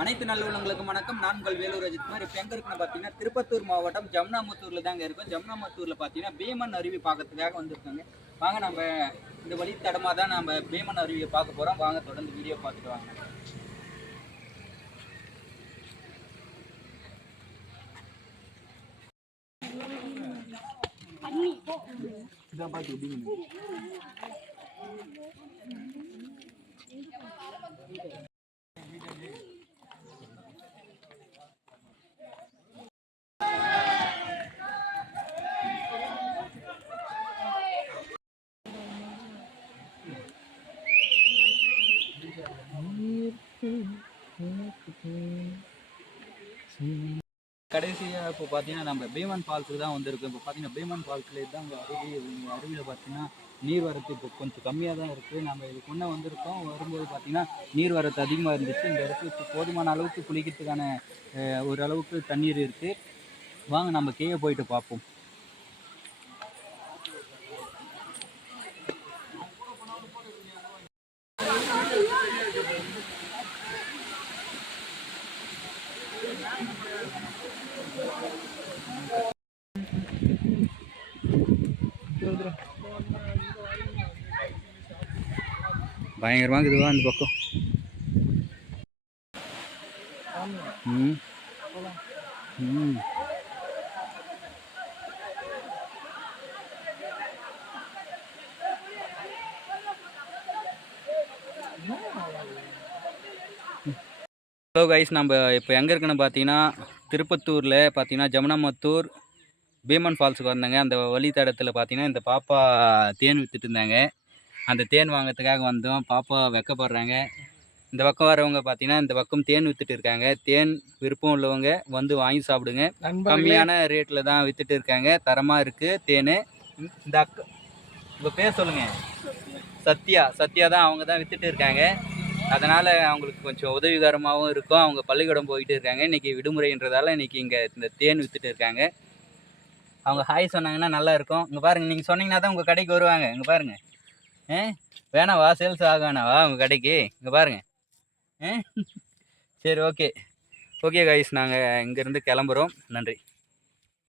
அனைத்து நல்லுள்ளங்களுக்கும் வணக்கம். நான் உங்கள் வேலூர் அஜித்குமார். இப்போ எங்கே இருக்குன்னு பார்த்தீங்கன்னா திருப்பத்தூர் மாவட்டம் ஜம்னாமத்தூரில் தாங்க இருக்கும். ஜம்னாமத்தூரில் பார்த்தீங்கன்னா பீமன் அருவி பார்க்கறதுக்காக வந்திருக்காங்க. வாங்க நம்ம இந்த வழி தடமாக தான் நம்ம பீமன் அருவியை பார்க்க போகிறோம். வாங்க தொடர்ந்து வீடியோ பார்த்துட்டு வாங்க. இதான் பார்த்து கடைசியாக இப்போ பார்த்தீங்கன்னா நம்ம பீமன் ஃபால்ஸுக்கு தான் வந்திருக்கோம். இப்போ பார்த்தீங்கன்னா பீமன் ஃபால்ஸில் தான் அங்கே அருவியில் பார்த்தீங்கன்னா நீர் வரத்து இப்போ கொஞ்சம் கம்மியாக தான் இருக்குது. நம்ம இதுக்கு முன்னே வந்திருக்கோம். வரும்போது பார்த்தீங்கன்னா நீர் வரத்து அதிகமாக இருந்துச்சு. இந்த இடத்துல இப்போ போதுமான அளவுக்கு குளிக்கிறதுக்கான ஒரு அளவுக்கு தண்ணீர் இருக்குது. வாங்க நம்ம கீழே போயிட்டு பார்ப்போம். பயங்கரமாக இருக்குதுவா அந்த பக்கம். ஹலோ கைஸ், நம்ம இப்போ எங்கே இருக்குன்னு பார்த்தீங்கன்னா திருப்பத்தூரில் பார்த்தீங்கன்னா ஜமுனாமத்தூர் பீமன் ஃபால்ஸுக்கு வந்தாங்க. அந்த வழித்தடத்தில் பார்த்தீங்கன்னா இந்த பாப்பா தேன் விற்றுட்டு இருந்தாங்க. அந்த தேன் வாங்கிறதுக்காக வந்தோம். பாப்பா வெக்கப்படுறாங்க. இந்த பக்கம் வரவங்க பார்த்தீங்கன்னா இந்த பக்கம் தேன் விற்றுட்டு இருக்காங்க. தேன் விருப்பம் உள்ளவங்க வந்து வாங்கி சாப்பிடுங்க. கம்மியான ரேட்டில் தான் விற்றுட்டு இருக்காங்க. தரமாக இருக்குது தேன். இந்த அக்கா உங்கள் பேர் சொல்லுங்கள். சத்யா தான் அவங்க தான் விற்றுட்டு இருக்காங்க. அதனால் அவங்களுக்கு கொஞ்சம் உதவிகரமாகவும் இருக்கும். அவங்க பள்ளிக்கூடம் போயிட்டு இருக்காங்க. இன்றைக்கி விடுமுறைன்றதால இன்றைக்கி இங்கே இந்த தேன் விற்றுட்டு இருக்காங்க. அவங்க ஹாய் சொன்னாங்கன்னா நல்லா இருக்கும். இங்கே பாருங்கள், நீங்கள் சொன்னீங்கன்னா தான் உங்கள் கடைக்கு வருவாங்க. இங்கே பாருங்கள். வேணாவா சேல்ஸ் ஆக வேணாவா உங்கள் கடைக்கு? இங்கே பாருங்கள். சரி, ஓகே கைஸ், நாங்கள் இங்கேருந்து கிளம்புறோம். நன்றி.